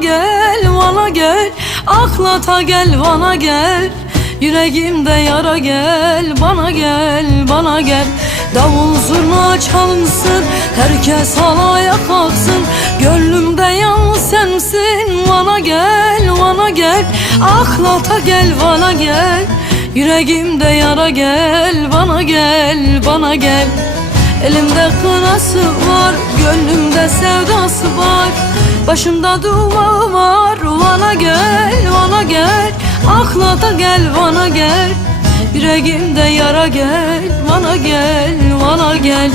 gel, bana gel. Aklata gel, bana gel. Yüreğimde yara gel, bana gel, bana gel. Davul zurna çalınsın, herkes halaya kalksın. Gönlümde yalnız sensin, bana gel, bana gel. Aklata gel, bana gel. Yüreğimde yara gel, bana gel, bana gel. Elimde kınası var, gönlümde sevdası var Başımda dua var, bana gel, bana gel. Aklata gel, bana gel. Yüreğimde yara gel, bana gel, bana gel